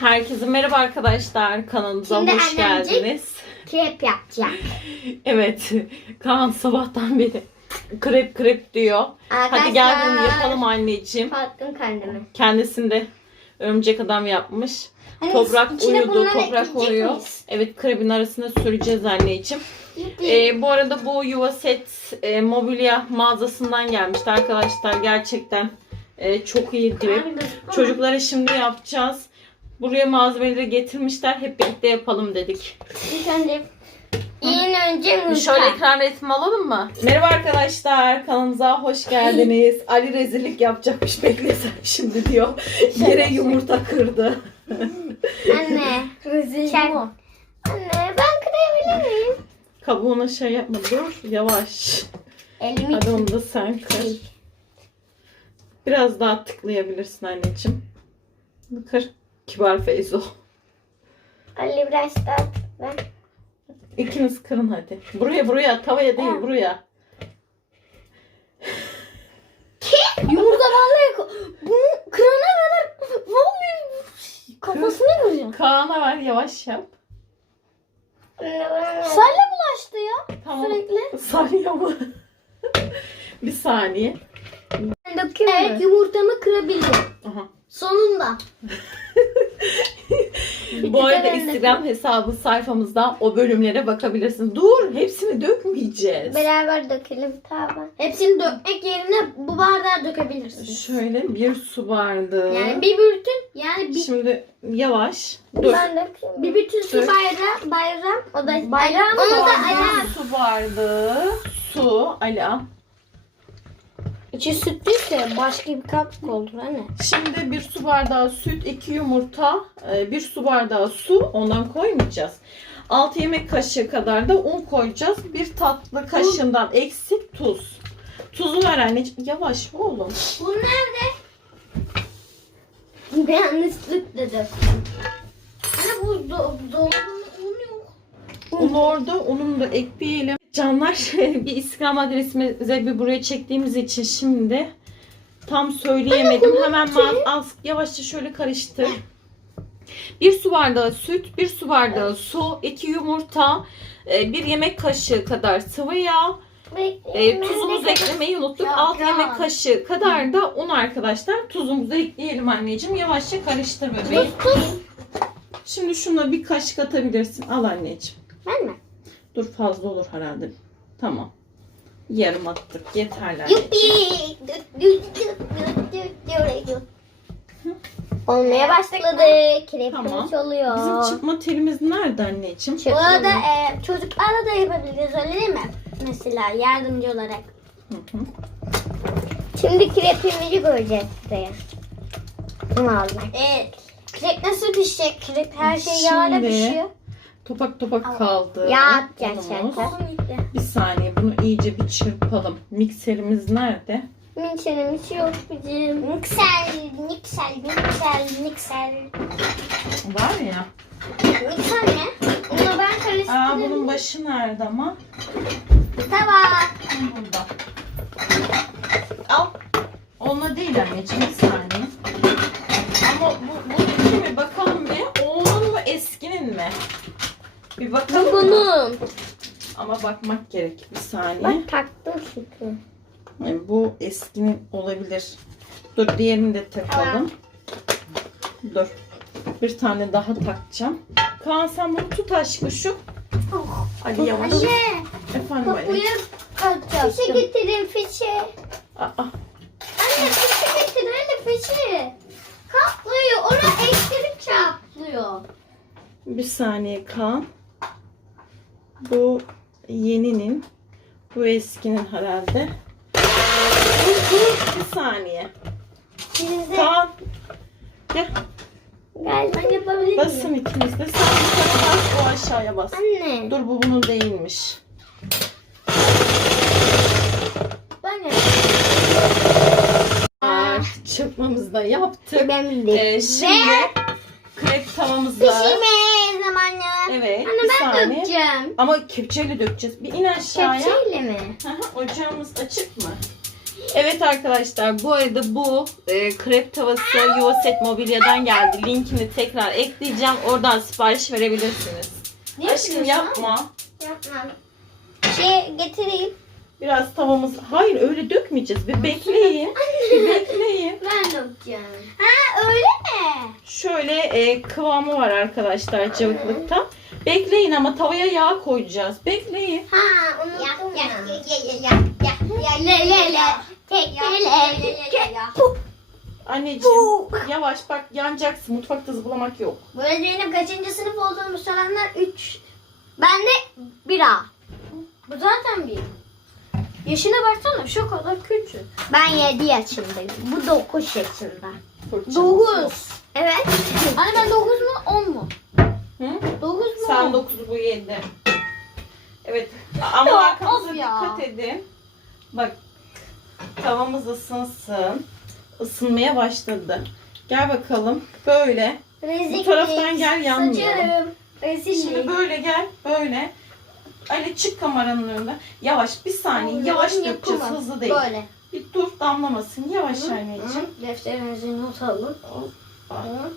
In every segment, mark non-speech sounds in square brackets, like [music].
Herkese merhaba arkadaşlar. Kanalımıza Şimdi hoş geldiniz. Krep yapacak. [laughs] Evet. Kaan sabahtan beri krep krep diyor. Hadi gel bunu yapalım anneciğim. Kalktım kendime. Kendisinde örümcek adam yapmış. Hani Toprak uyudu, toprak miyiz? Evet krebin arasına süreceğiz anneciğim. Ee, bu arada bu yuva set e, mobilya mağazasından gelmişti arkadaşlar. Gerçekten e, çok iyi krep. Çocuklara şimdi yapacağız. Buraya malzemeleri getirmişler. Hep birlikte yapalım dedik. İlk önce en önce Bir. Şöyle ekran resmi alalım mı? Merhaba arkadaşlar. Kanalımıza hoş geldiniz. [laughs] Ali rezillik yapacakmış. Bekle sen şimdi diyor. Yere yumurta kırdı. Anne. [laughs] Çek. Anne ben kırabilir miyim? Kabuğuna şey yapma. Dur. Yavaş. Elimi Hadi onu da sen kır. Biraz daha tıklayabilirsin anneciğim. Kır. Kibar Feyzo. Ali biraz daha ben. İkiniz kırın hadi. Buraya buraya. Tavaya değil buraya. Yumurta vallahi bunu kırana kadar vallahi kafasını kıracağım. Kaan'a ver yavaş yap. Sayla bulaştı ya Tamam. sürekli. Saniye mı? [laughs] bir saniye. Evet yumurtamı kırabildim. Aha. Sonunda. Bu arada Instagram hesabı sayfamızda o bölümlere bakabilirsiniz. Dur hepsini dökmeyeceğiz. Beraber dökelim tamam. Hepsini dökmek yerine bu bardağı dökebilirsin. Şöyle bir su bardağı. Yani bir bütün yani bir Şimdi yavaş. Dur. ben dökeyim. Bir bütün su Dök. bayram bayram o da bayram onu da ayran. su bardağı. Su. Ali al. İçi süt değilse başka bir kap olur anne. Şimdi bir su bardağı süt, iki yumurta, e, bir su bardağı su ondan koymayacağız. 6 yemek kaşığı kadar da un koyacağız. Bir tatlı kaşığından eksik tuz. Tuzu ver anneciğim. Yavaş oğlum. Bu nerede? Yanlışlıkla döktüm. Anne bu do dolabın unu yok. Un orada, ununu da ekleyelim. Canlar [laughs] bir Instagram adresimize bir buraya çektiğimiz için şimdi tam söyleyemedim. Hemen az yavaşça şöyle karıştır. Bir su bardağı süt, bir su bardağı su, iki yumurta, e, bir yemek kaşığı kadar sıvı yağ, e, tuzumuzu eklemeyi unuttuk. Ya, 6 ya. yemek kaşığı kadar da un arkadaşlar. Tuzumuzu ekleyelim anneciğim. Yavaşça karıştır bebeğim. Şimdi şuna bir kaşık atabilirsin. Al anneciğim. Ben mi? Dur fazla olur herhalde. Tamam. Yarım attık. Yuppi. Olmaya başladı. Krepimiz Tamam. oluyor. Bizim çıkma telimiz nerede anneciğim? Bu arada e, çocuklarla da yapabiliriz öyle değil mi? Mesela yardımcı olarak. Hı hı. Şimdi krepimizi göreceğiz buraya. Bunu aldım. Evet. Krep nasıl pişecek? Krep her şey Şimdi pişiyor. Topak topak kaldı. Yağ atacağız. Bir saniye bunu iyice bir çırpalım. Mikserimiz nerede? Mikserimiz yok bizim. Mikser, mikser, mikser, mikser. Var ya. Mikser ne? Bunu ben Aa karıştırdım. bunun başı nerede ama? Tabak. Burada. Al. Onunla değil anneciğim bir saniye. Ama bu, bu iki mi? Bakalım bir. Oğlun mu eskinin mi? Bir bakalım mı? Bunun. Ama bakmak gerek. Bir saniye. Bak taktım çünkü. Yani bu eskinin olabilir. Dur diğerini de takalım. Dur. Bir tane daha takacağım. Kaan sen bunu tut aşkı şu. Hadi yavaş. Anne. Efendim Ali. Kapıya kalacağız. Fişe getirin fişe. Aa, Anne fişe getir anne fişe. Kaplıyor. Ona elektrik çarpıyor. bir saniye Kaan. Bu yeninin. Bu eskinin herhalde. Bir saniye. Şimdi Kaan. Gel. Ben yapabilir Basın ikiniz de. Sen yukarı bas o aşağıya bas. Anne. Dur bu bunun değilmiş. Ben yapayım. Aa, Çırpmamızı da yaptık. Ben de. Ee, şimdi krep tavamızda. Pişirme zamanı. Evet Anne bir ben saniye. dökeceğim. Ama kepçeyle dökeceğiz. Bir in aşağıya. Kepçeyle mi? Hı, Ocağımız açık mı? Evet arkadaşlar bu arada bu e, krep tavası Yuvaset Mobilya'dan geldi. Linkini tekrar ekleyeceğim. Oradan sipariş verebilirsiniz. Ne Aşkım yapıyorsun? yapma. Yapmam. Şey getireyim. Biraz tavamız... Hayır öyle dökmeyeceğiz. Bir bekleyin. Bir [laughs] bekleyin. Ben dökeceğim. Ha öyle mi? Şöyle e, kıvamı var arkadaşlar cıvıklıkta. Bekleyin ama tavaya yağ koyacağız. Bekleyin. Ha unuttum ya. Ya ya ya ya ya ya ya ya. Tek ya ya Anneciğim yavaş bak yanacaksın. Mutfakta zıplamak yok. Böyle benim kaçıncı sınıf olduğumu soranlar 3. Ben de 1A. Bu zaten bir. Yaşına baksana şu kadar küçük. Ben 7 yaşındayım. Bu 9 yaşında. Fırçamız 9. yok. Evet. Hani ben 9 mu 10 mu? Hı? 9 mu? Sen 10? 9 bu 7. Evet. Ama Ya, of ya. dikkat edin. Bak tavamız ısınsın. Isınmaya başladı. Gel bakalım. Böyle. Rezillik. Bu taraftan gel. Saçarım. Rezillik. Şimdi böyle gel. Böyle. Ali çık kameranın önünden. Yavaş bir saniye. Oğlum, Yavaş yapamam. dökeceğiz. Hızlı değil. Böyle. Bir dur damlamasın. Yavaş anneciğim. Hı, Defterimizi not alın. Hı, hı,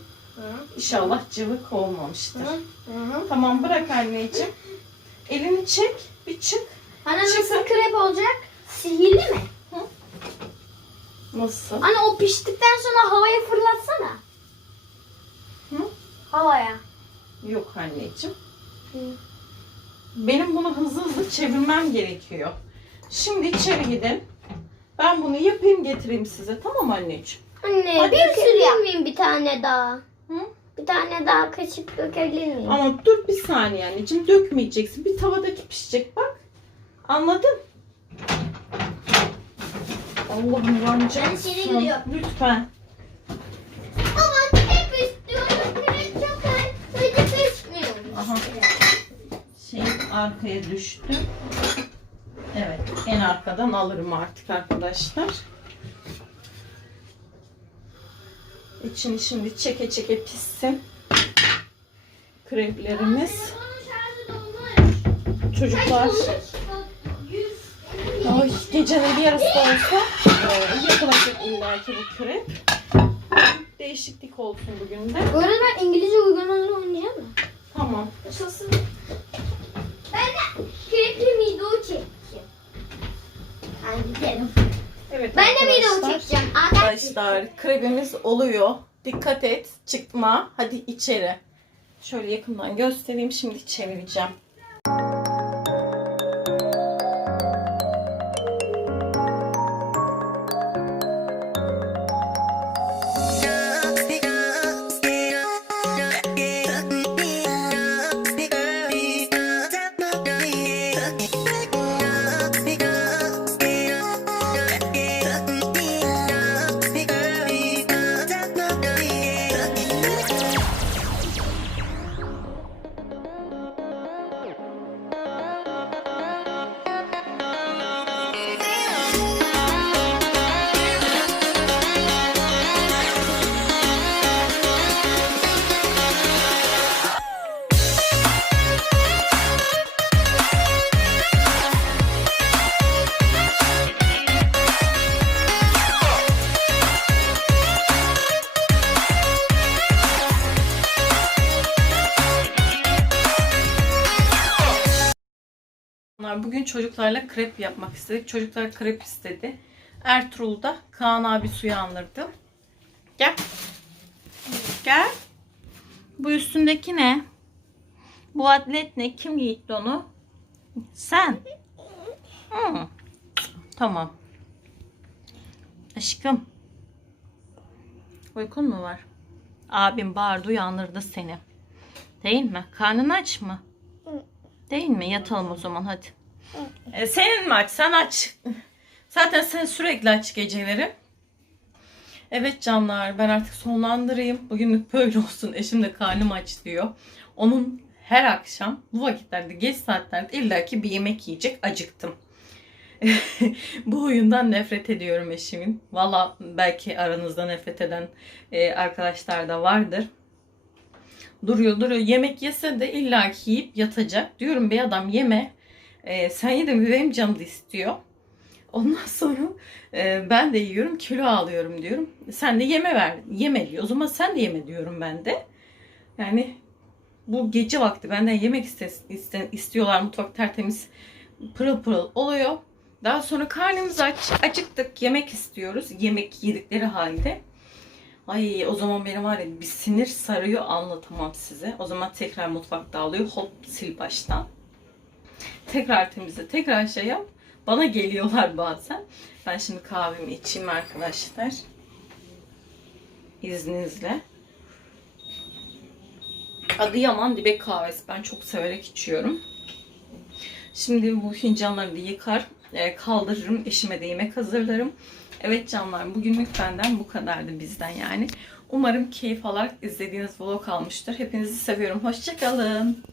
İnşallah cıvık olmamıştır. hı, hı. Tamam bırak anneciğim. Elini çek. Bir çık. Nasıl Çıkın. krep olacak? Sihirli mi? Nasıl? Hani o piştikten sonra havaya fırlatsana. Hı? Havaya. Yok anneciğim. Hı. Benim bunu hızlı hızlı çevirmem gerekiyor. Şimdi içeri gidin. Ben bunu yapayım getireyim size. Tamam mı anneciğim? Anne Hadi bir dökelim sürüyor muyum bir tane daha? Hı? Bir tane daha kaşık dökebilir miyim? Ama dur bir saniye anneciğim. Dökmeyeceksin. Bir tavadaki pişecek bak. Anladın? Allah'ım Ben yanacaksın. içeri giriyorum. Lütfen. Ama krep istiyorum. Krep çok hızlı pişmiyor. Aha. Arkaya düştü. Evet. En arkadan alırım artık arkadaşlar. İçini şimdi çeke çeke pişsin. Kreplerimiz. Çocuklar ay, gecenin bir yarısı da olsa e, yapılacak illaki bu krep. Değişiklik olsun bugün de. Bu arada ben İngilizce uygulamaları oynayacağım mı? Tamam. Nasılsın? Krepli video çekeceğim. Ben gidelim. Evet Ben de video çekeceğim. Arkadaşlar krebimiz oluyor. Dikkat et çıkma. Hadi içeri. Şöyle yakından göstereyim. Şimdi çevireceğim. Bugün çocuklarla krep yapmak istedik. Çocuklar krep istedi. Ertuğrul'da Kaan abi suya andırdı. Gel. Gel. Bu üstündeki ne? Bu atlet ne? Kim giydi onu? Sen. Hı. Tamam. Aşkım. Uykun mu var? Abim bağırdı uyandırdı seni. Değil mi? Karnın aç mı? Değil mi? Yatalım o zaman hadi. E, senin mi aç? Sen aç. Zaten sen sürekli aç geceleri. Evet canlar ben artık sonlandırayım. Bugünlük böyle olsun. Eşim de karnım aç diyor. Onun her akşam bu vakitlerde geç saatlerde illaki bir yemek yiyecek. Acıktım. [laughs] bu oyundan nefret ediyorum eşimin. Valla belki aranızda nefret eden e, arkadaşlar da vardır. Duruyor duruyor. Yemek yese de illaki yiyip yatacak. Diyorum bir adam yeme. E, sen yedin mi benim canım da istiyor. Ondan [laughs] sonra e, ben de yiyorum kilo alıyorum diyorum. Sen de yeme ver. Yeme diyor. O zaman sen de yeme diyorum ben de. Yani bu gece vakti benden yemek iste, iste- istiyorlar. Mutfak tertemiz pırıl pırıl oluyor. Daha sonra karnımız aç, acıktık, yemek istiyoruz. Yemek yedikleri halde. Ay o zaman benim var ya bir sinir sarıyor anlatamam size. O zaman tekrar mutfak dağılıyor. Hop sil baştan. Tekrar temizle, tekrar şey yap. Bana geliyorlar bazen. Ben şimdi kahvemi içeyim arkadaşlar. İzninizle. Adıyaman dibek kahvesi. Ben çok severek içiyorum. Şimdi bu fincanları da yıkar, kaldırırım. Eşime de yemek hazırlarım. Evet canlar bugünlük benden bu kadardı bizden yani. Umarım keyif alarak izlediğiniz vlog almıştır. Hepinizi seviyorum. Hoşçakalın.